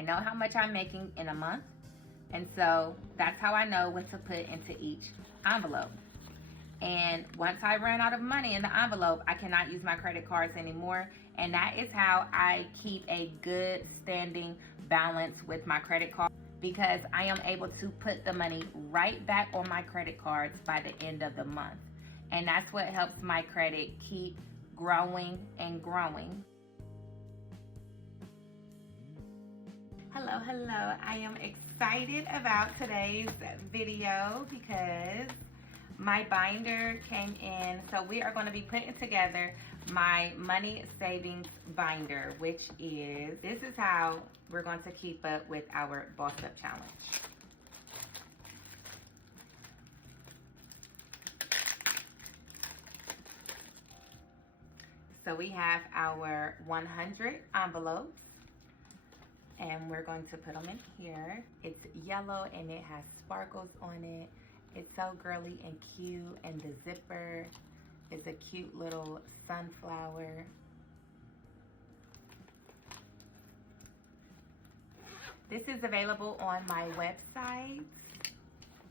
I know how much I'm making in a month, and so that's how I know what to put into each envelope. And once I run out of money in the envelope, I cannot use my credit cards anymore. And that is how I keep a good standing balance with my credit card, because I am able to put the money right back on my credit cards by the end of the month. And that's what helps my credit keep growing and growing. Hello, I am excited about today's video because my binder came in. So we are going to be putting together my money savings binder, which is, this is how we're going to keep up with our Boss Up Challenge. So we have our 100 envelopes, and we're going to put them in here. It's yellow and it has sparkles on it. It's so girly and cute, and the zipper is a cute little sunflower. This is available on my website,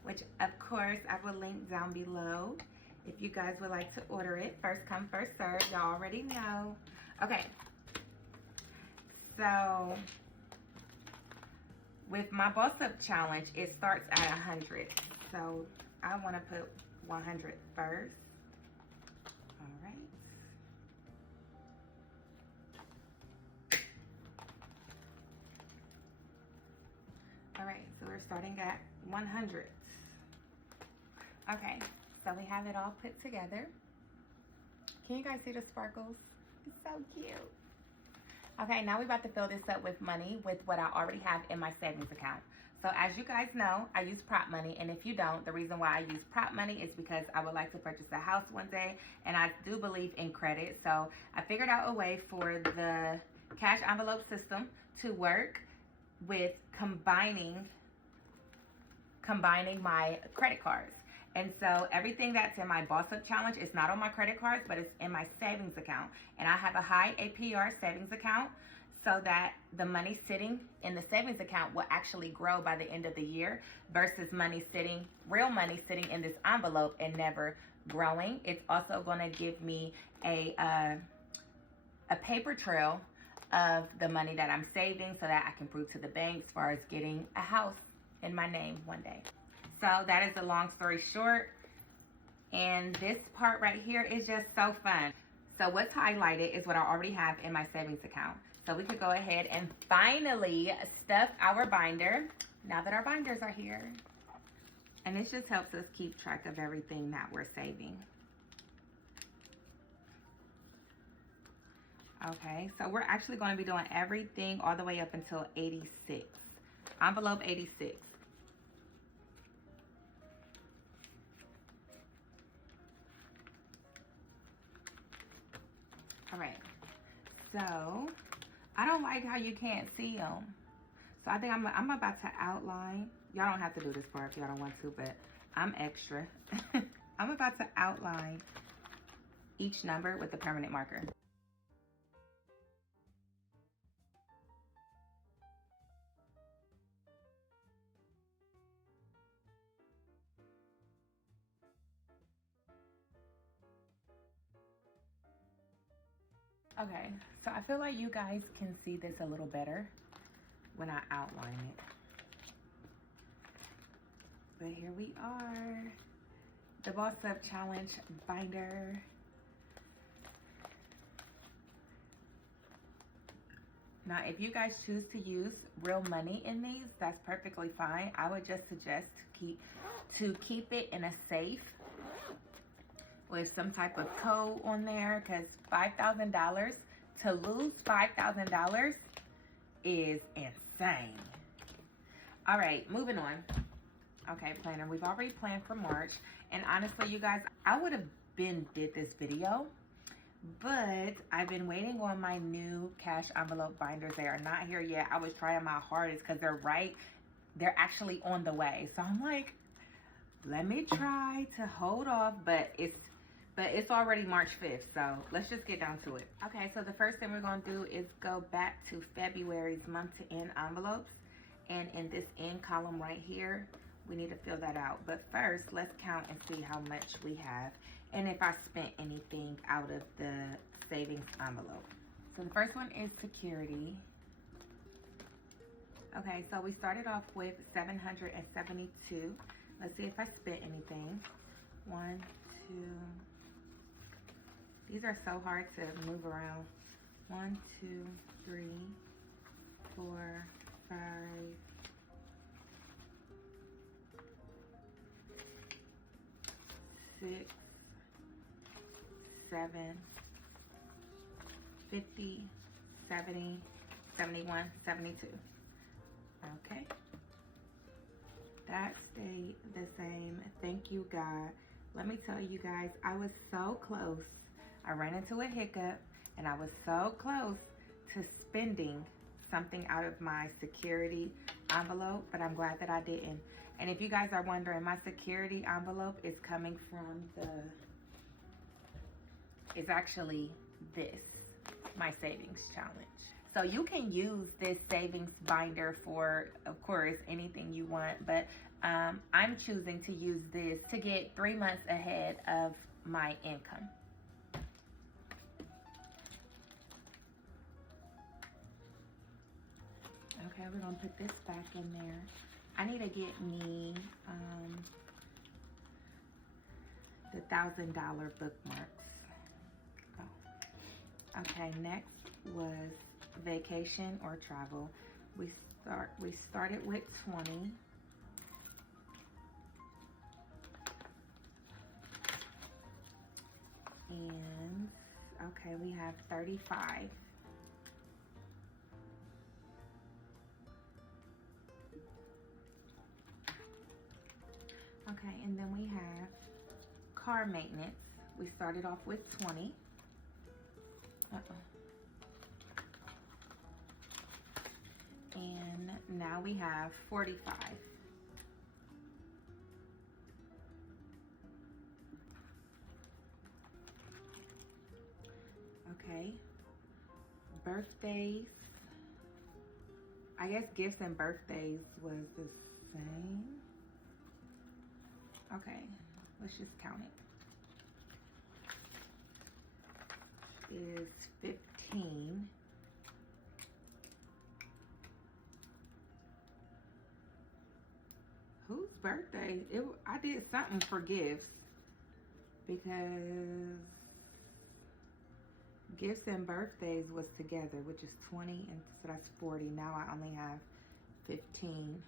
which of course I will link down below if you guys would like to order it. First come, first serve, y'all already know. Okay, so with my Boss Up Challenge, it starts at 100. So I want to put 100 first. All right. All right, so we're starting at 100. Okay, so we have it all put together. Can you guys see the sparkles? It's so cute. Okay, now we're about to fill this up with money with what I already have in my savings account. So as you guys know, I use prop money, and if you don't, the reason why I use prop money is because I would like to purchase a house one day, and I do believe in credit. So I figured out a way for the cash envelope system to work with combining my credit cards. And so everything that's in my Boss Up Challenge is not on my credit cards, but it's in my savings account. And I have a high APR savings account, so that the money sitting in the savings account will actually grow by the end of the year, versus real money sitting in this envelope and never growing. It's also gonna give me a paper trail of the money that I'm saving, so that I can prove to the bank as far as getting a house in my name one day. So that is the long story short. And this part right here is just so fun. So what's highlighted is what I already have in my savings account. So we could go ahead and finally stuff our binder now that our binders are here. And this just helps us keep track of everything that we're saving. Okay, so we're actually going to be doing everything all the way up until 86. Envelope 86. All right, so I don't like how you can't see them. So I think I'm about to outline. Y'all don't have to do this part if y'all don't want to, but I'm extra. I'm about to outline each number with a permanent marker. Okay, so I feel like you guys can see this a little better when I outline it. But here we are, the Boss Up Challenge binder. Now, if you guys choose to use real money in these, that's perfectly fine. I would just suggest to keep it in a safe with some type of code on there, because $5,000, to lose $5,000 is insane. All right, moving on. Okay, planner, we've already planned for March, and honestly, you guys, I would have did this video, but I've been waiting on my new cash envelope binders. They are not here yet. I was trying my hardest because they're actually on the way. So I'm like, let me try to hold off, but but it's already March 5th, so let's just get down to it. Okay, so the first thing we're gonna do is go back to February's month-to-end envelopes. And in this end column right here, we need to fill that out. But first, let's count and see how much we have and if I spent anything out of the savings envelope. So the first one is security. Okay, so we started off with $772. Let's see if I spent anything. 1, 2. These are so hard to move around. 1, 2, 3, 4, 5, 6, 7, 50, 70, 71, 72. Okay. That stayed the same. Thank you, God. Let me tell you guys, I was so close. I ran into a hiccup and I was so close to spending something out of my security envelope, but I'm glad that I didn't. And if you guys are wondering, my security envelope is coming from it's actually this, my savings challenge. So you can use this savings binder for, of course, anything you want, but I'm choosing to use this to get 3 months ahead of my income. Okay, we're gonna put this back in there. I need to get me the $1,000 bookmarks. Oh. Okay, next was vacation or travel. We started with 20. And okay, we have 35. Okay, and then we have car maintenance. We started off with 20. And now we have 45. Okay, birthdays. I guess gifts and birthdays was the same. Okay, let's just count it. Is 15. Whose birthday? I did something for gifts because gifts and birthdays was together, which is 20, and so that's 40. Now I only have 15.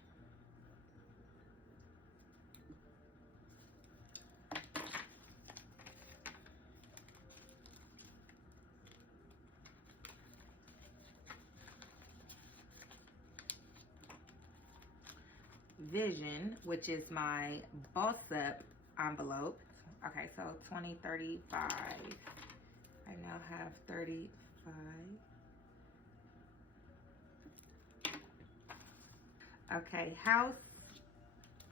Vision, which is my Boss Up envelope. Okay, so 20, 35. I now have 35. Okay, house.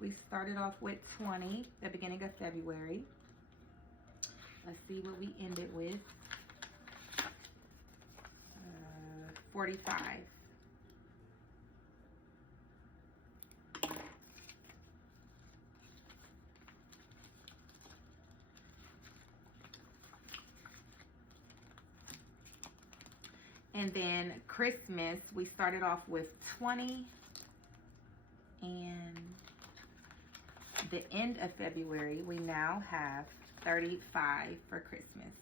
We started off with 20, the beginning of February. Let's see what we ended with. 45. And then Christmas, we started off with 20. And the end of February, we now have 35 for Christmas.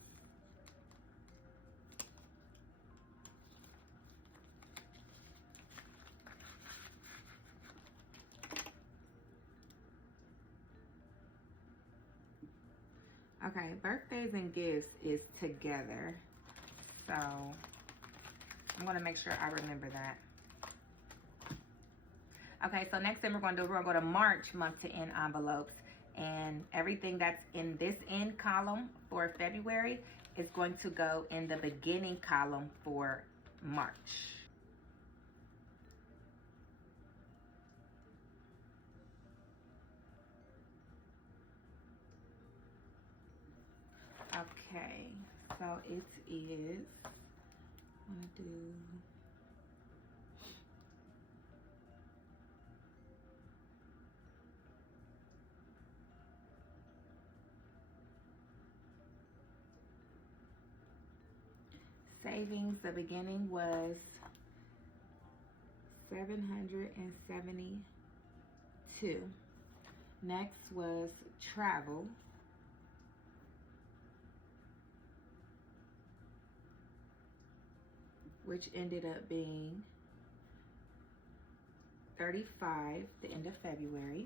Okay, birthdays and gifts is together. So I'm gonna make sure I remember that. Okay, so next thing we're gonna go to March month to end envelopes, and everything that's in this end column for February is going to go in the beginning column for March. Okay, so it is, I'm gonna do, savings, the beginning was 772. Next was travel, which ended up being 35 the end of February.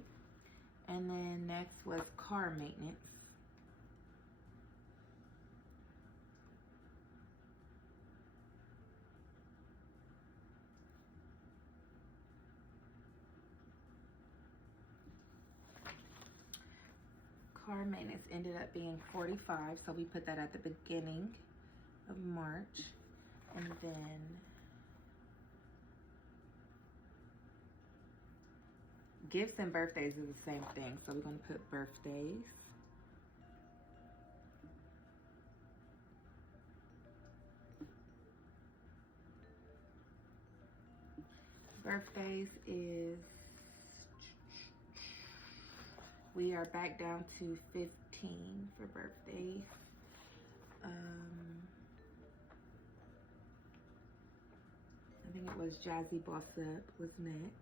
And then next was car maintenance. Car maintenance ended up being 45, so we put that at the beginning of March. And then gifts and birthdays is the same thing, so we're going to put birthdays. Birthdays is, we are back down to 15 for birthdays. I think it was Jazzy Boss Up was next.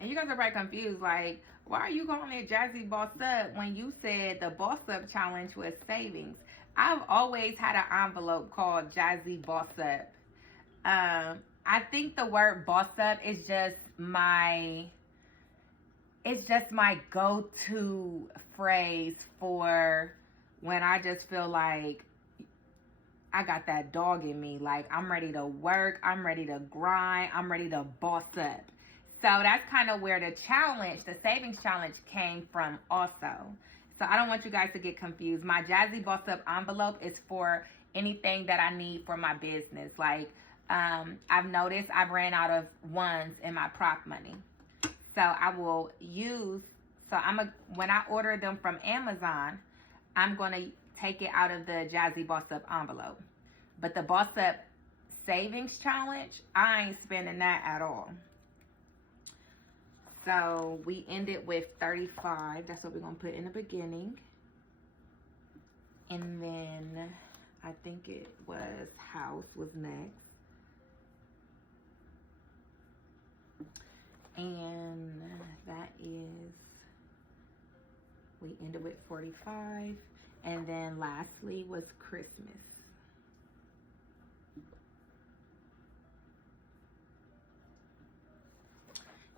And you guys are probably confused, like, why are you calling it Jazzy Boss Up when you said the Boss Up Challenge was savings? I've always had an envelope called Jazzy Boss Up. I think the word boss up is just my go-to phrase for when I just feel like I got that dog in me. Like, I'm ready to work, I'm ready to grind, I'm ready to boss up. So that's kind of where the challenge, the savings challenge, came from also. So I don't want you guys to get confused. My Jazzy Boss Up envelope is for anything that I need for my business. Like, I've noticed I've ran out of ones in my prop money. So I will use, when I order them from Amazon, I'm going to take it out of the Jazzy Boss Up envelope. But the Boss Up Savings Challenge, I ain't spending that at all. So we ended with 35. That's what we're going to put in the beginning. And then I think it was house was next. And that is, we ended with 45. And then lastly was Christmas.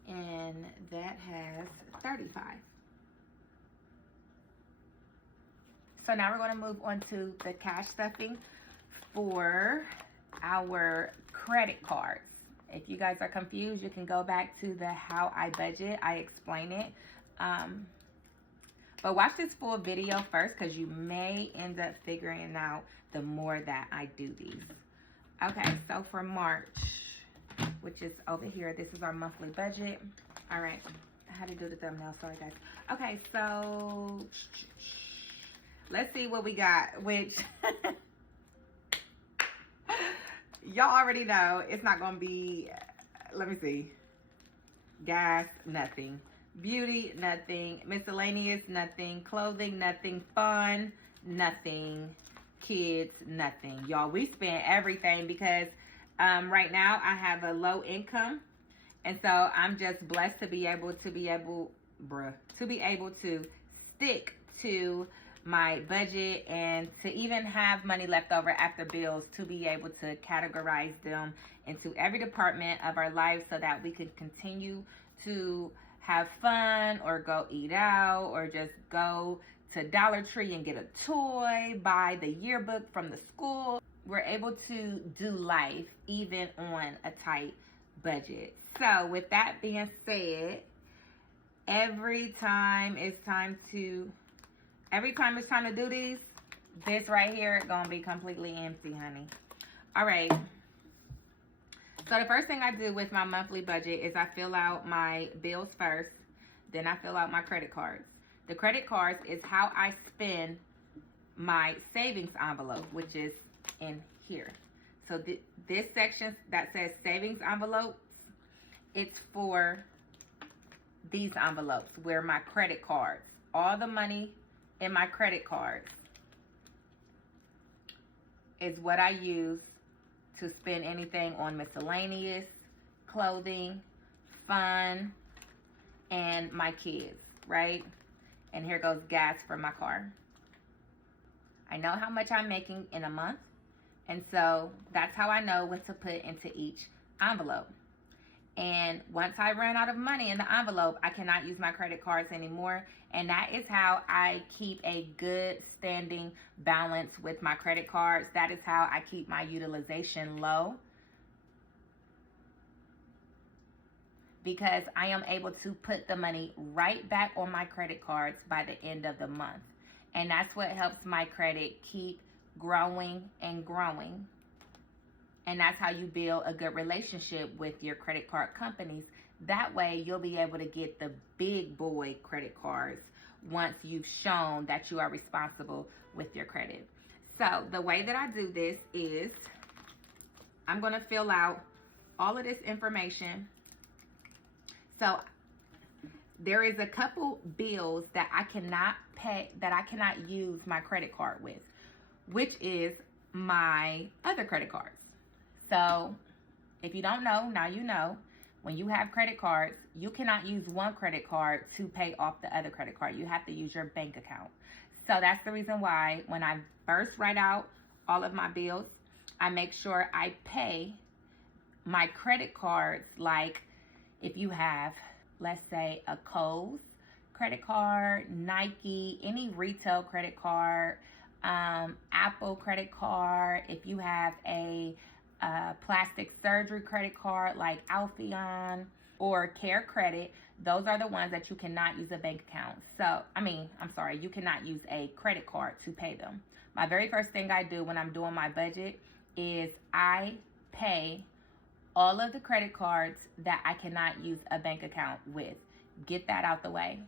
And that has 35. So now we're going to move on to the cash stuffing for our credit cards. If you guys are confused, you can go back to the How I Budget. I explain it. But watch this full video first, because you may end up figuring out the more that I do these. Okay, so for March, which is over here, this is our monthly budget. All right, I had to do the thumbnail, sorry guys. Okay, so let's see what we got, which y'all already know it's not gonna be, let me see, gas, nothing. Beauty, nothing. Miscellaneous, nothing. Clothing, nothing. Fun, nothing. Kids, nothing. Y'all, we spend everything because right now I have a low income, and so I'm just blessed to be able to stick to my budget and to even have money left over after bills, to be able to categorize them into every department of our life so that we could continue to have fun or go eat out or just go to Dollar Tree and get a toy, buy the yearbook from the school. We're able to do life even on a tight budget. So with that being said, every time it's time to do these, this right here is gonna be completely empty, honey. All right, So the first thing I do with my monthly budget is I fill out my bills first, then I fill out my credit cards. The credit cards is how I spend my savings envelope, which is in here. So this section that says savings envelopes, it's for these envelopes where my credit cards, all the money in my credit cards is what I use to spend anything on miscellaneous, clothing, fun, and my kids, right? And here goes gas for my car. I know how much I'm making in a month, and so that's how I know what to put into each envelope. And once I run out of money in the envelope, I cannot use my credit cards anymore. And that is how I keep a good standing balance with my credit cards. That is how I keep my utilization low, because I am able to put the money right back on my credit cards by the end of the month. And that's what helps my credit keep growing and growing. And that's how you build a good relationship with your credit card companies. That way you'll be able to get the big boy credit cards once you've shown that you are responsible with your credit. So the way that I do this is I'm going to fill out all of this information. So there is a couple bills that I cannot pay, that I cannot use my credit card with, which is my other credit cards. So if you don't know, now you know. When you have credit cards, you cannot use one credit card to pay off the other credit card. You have to use your bank account. So that's the reason why when I first write out all of my bills, I make sure I pay my credit cards. Like if you have, let's say, a Kohl's credit card, Nike, any retail credit card, Apple credit card, if you have a plastic surgery credit card like Alpheon or Care Credit, those are the ones that you cannot use a bank account. So, you cannot use a credit card to pay them. My very first thing I do when I'm doing my budget is I pay all of the credit cards that I cannot use a bank account with. Get that out the way.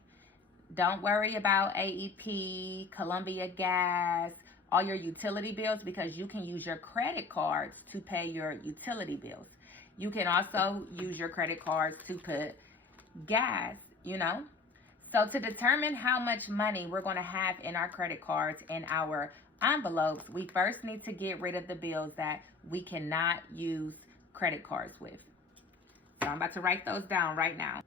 Don't worry about AEP, Columbia Gas, all your utility bills, because you can use your credit cards to pay your utility bills. You can also use your credit cards to put gas, So to determine how much money we're going to have in our credit cards and our envelopes, we first need to get rid of the bills that we cannot use credit cards with. So I'm about to write those down right now.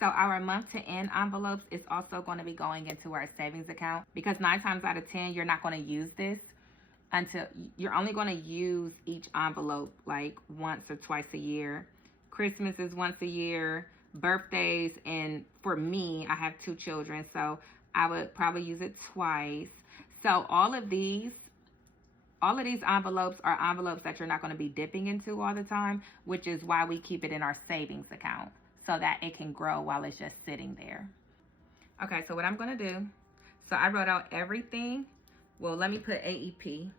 So our month to end envelopes is also going to be going into our savings account, because 9 times out of 10, you're not going to use this until you're only going to use each envelope like once or twice a year. Christmas is once a year, birthdays, and for me, I have 2 children, so I would probably use it twice. So all of these envelopes are envelopes that you're not going to be dipping into all the time, which is why we keep it in our savings account, so that it can grow while it's just sitting there. Okay, so what I'm going to do, so I wrote out everything. Well, let me put AEP.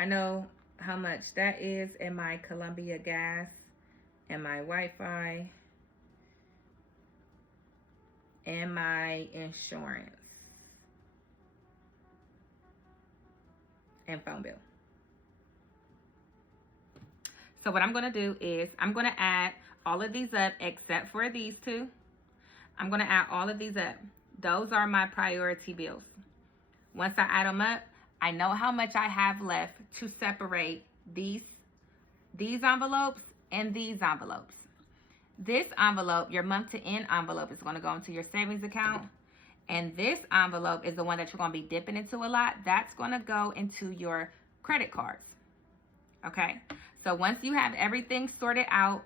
I know how much that is in my Columbia Gas and my Wi-Fi and my insurance and phone bill. So what I'm going to do is I'm going to add all of these up except for these 2. I'm going to add all of these up. Those are my priority bills. Once I add them up, I know how much I have left to separate these envelopes and these envelopes. This envelope, your month to end envelope, is going to go into your savings account. And this envelope is the one that you're going to be dipping into a lot. That's going to go into your credit cards. Okay? So once you have everything sorted out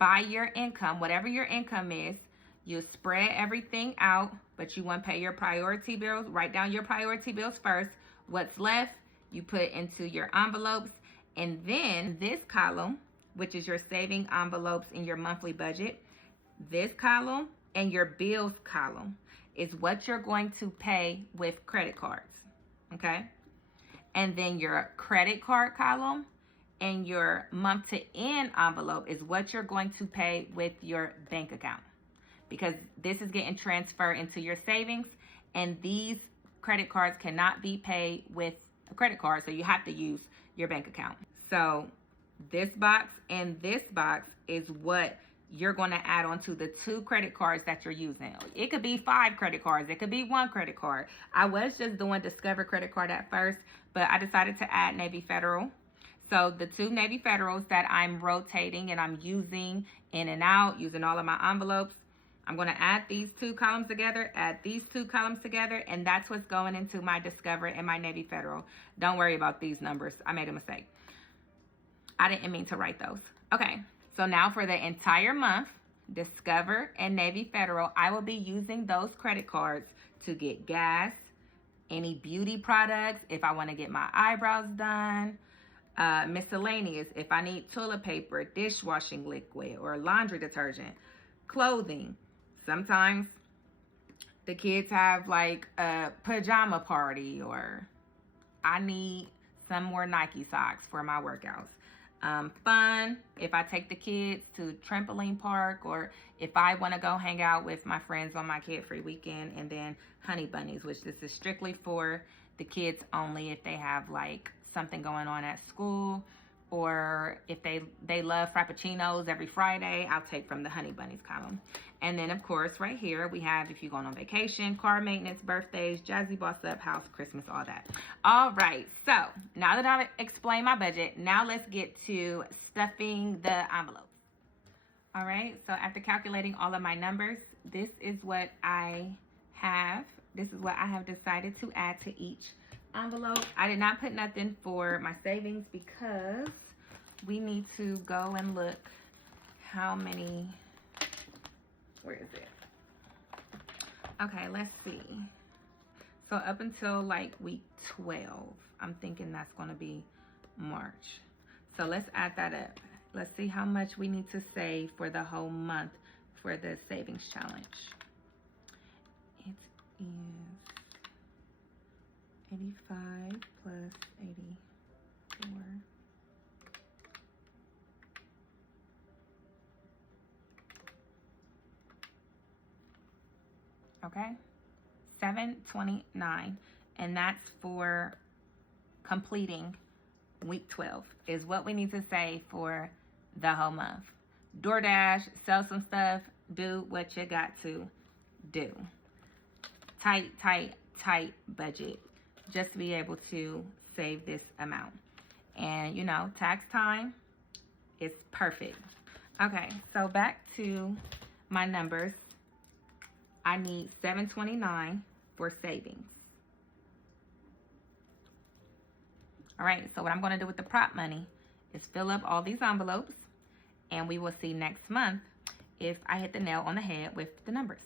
by your income, whatever your income is, you spread everything out, but you want to pay your priority bills. Write down your priority bills first. What's left, you put into your envelopes. And then this column, which is your saving envelopes in your monthly budget, this column and your bills column is what you're going to pay with credit cards. Okay? And then your credit card column and your month to end envelope is what you're going to pay with your bank account, because this is getting transferred into your savings, and these credit cards cannot be paid with a credit card, so you have to use your bank account. So this box and this box is what you're going to add on to the 2 credit cards that you're using. It could be 5 credit cards. It could be 1 credit card. I was just doing Discover credit card at first, but I decided to add Navy Federal. So the 2 Navy Federals that I'm rotating and I'm using in and out, using all of my envelopes, I'm going to add these 2 columns together, add these 2 columns together, and that's what's going into my Discover and my Navy Federal. Don't worry about these numbers. I made a mistake. I didn't mean to write those. Okay, so now for the entire month, Discover and Navy Federal, I will be using those credit cards to get gas, any beauty products, if I want to get my eyebrows done, miscellaneous, if I need toilet paper, dishwashing liquid, or laundry detergent, clothing. Sometimes the kids have like a pajama party, or I need some more Nike socks for my workouts. Fun, if I take the kids to trampoline park, or if I want to go hang out with my friends on my kid-free weekend. And then honey bunnies, which this is strictly for the kids only if they have like something going on at school, or if they love frappuccinos every Friday, I'll take from the honey bunnies column. And then of course right here we have if you're going on vacation, car maintenance, birthdays, Jazzy Boss Up, house, Christmas, all that. All right, so now that I've explained my budget, now let's get to stuffing the envelopes. All right, so after calculating all of my numbers, this is what I have. This is what I have decided to add to each envelope. I did not put nothing for my savings because we need to go and look how many, where is it? Okay, let's see. So up until like week 12, I'm thinking that's going to be March. So let's add that up. Let's see how much we need to save for the whole month for the savings challenge. It is 85 plus 84. Okay, $729, and that's for completing week 12 is what we need to save for the whole month. DoorDash, sell some stuff, do what you got to do. Tight budget just to be able to save this amount. And you know, tax time is perfect. Okay, so back to my numbers. I need $729 for savings. All right, so what I'm going to do with the prop money is fill up all these envelopes, and we will see next month if I hit the nail on the head with the numbers.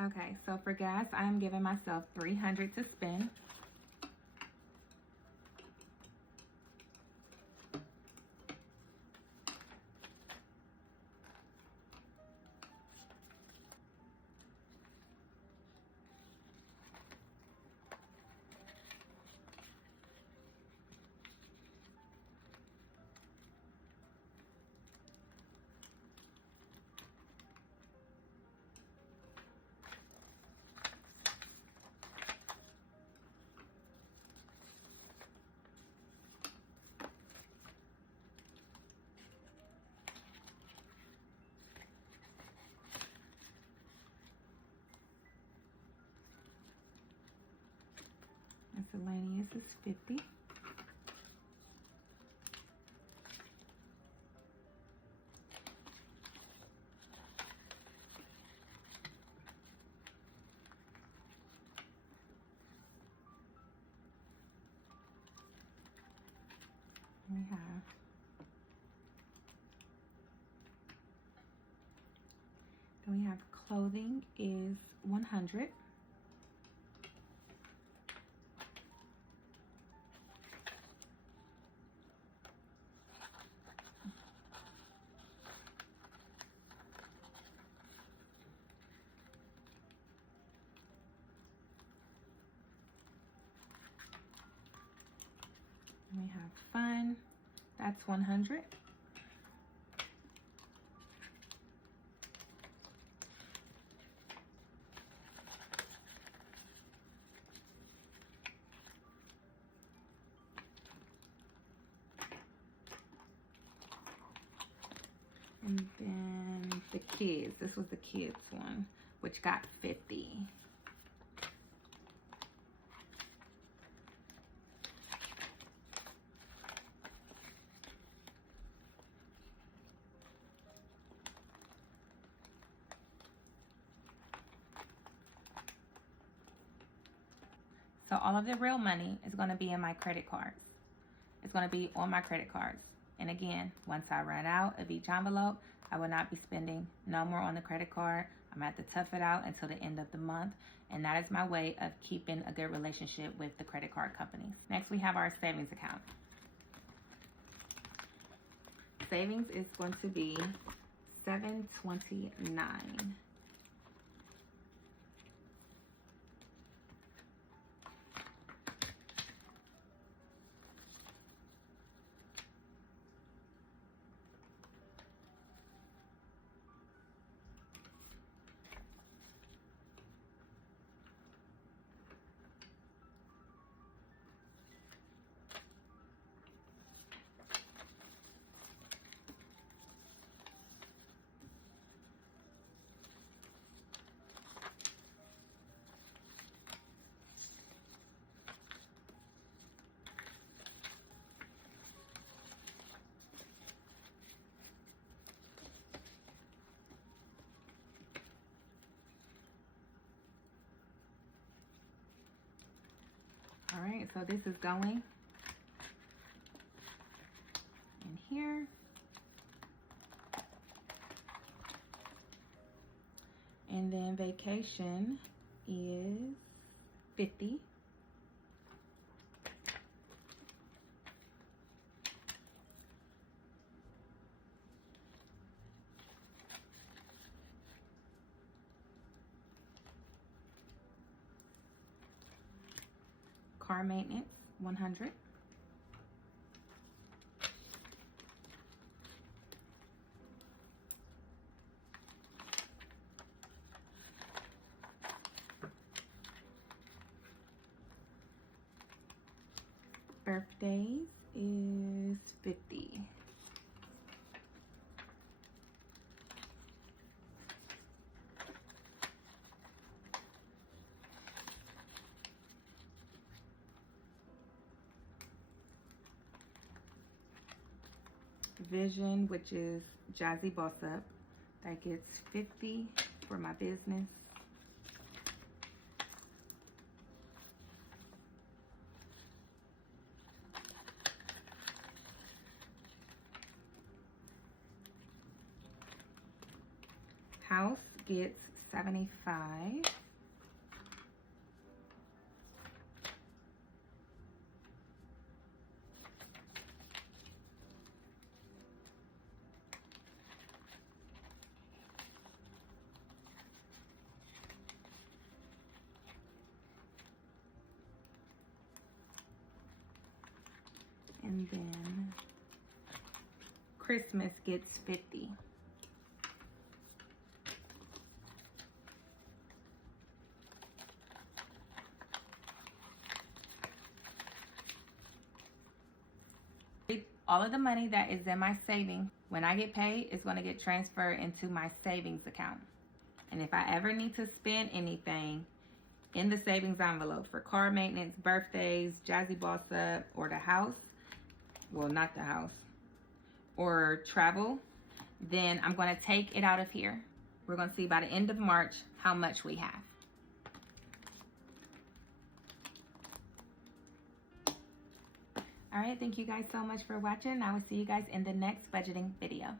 Okay, so for gas, I'm giving myself $300 to spend. Miscellaneous is 50. We have clothing is 100. have fun. That's 100. And then the kids. This was the kids one, which got 50. So all of the real money is going to be in my credit cards. It's going to be on my credit cards. And again, once I run out of each envelope, I will not be spending no more on the credit card. I'm going to have to tough it out until the end of the month. And that is my way of keeping a good relationship with the credit card companies. Next, we have our savings account. Savings is going to be $729. All right, so this is going in here. And then vacation is 50. Car maintenance, 100. Birthdays is 50. Vision, which is Jazzy Boss Up, that gets 50 for my business. House gets 75. And then Christmas gets 50. All of the money that is in my savings, when I get paid, is going to get transferred into my savings account. And if I ever need to spend anything in the savings envelope for car maintenance, birthdays, Jazzy Boss Up, or the house, well, not the house, or travel, then I'm going to take it out of here. We're going to see by the end of March how much we have. All right, thank you guys so much for watching. I will see you guys in the next budgeting video.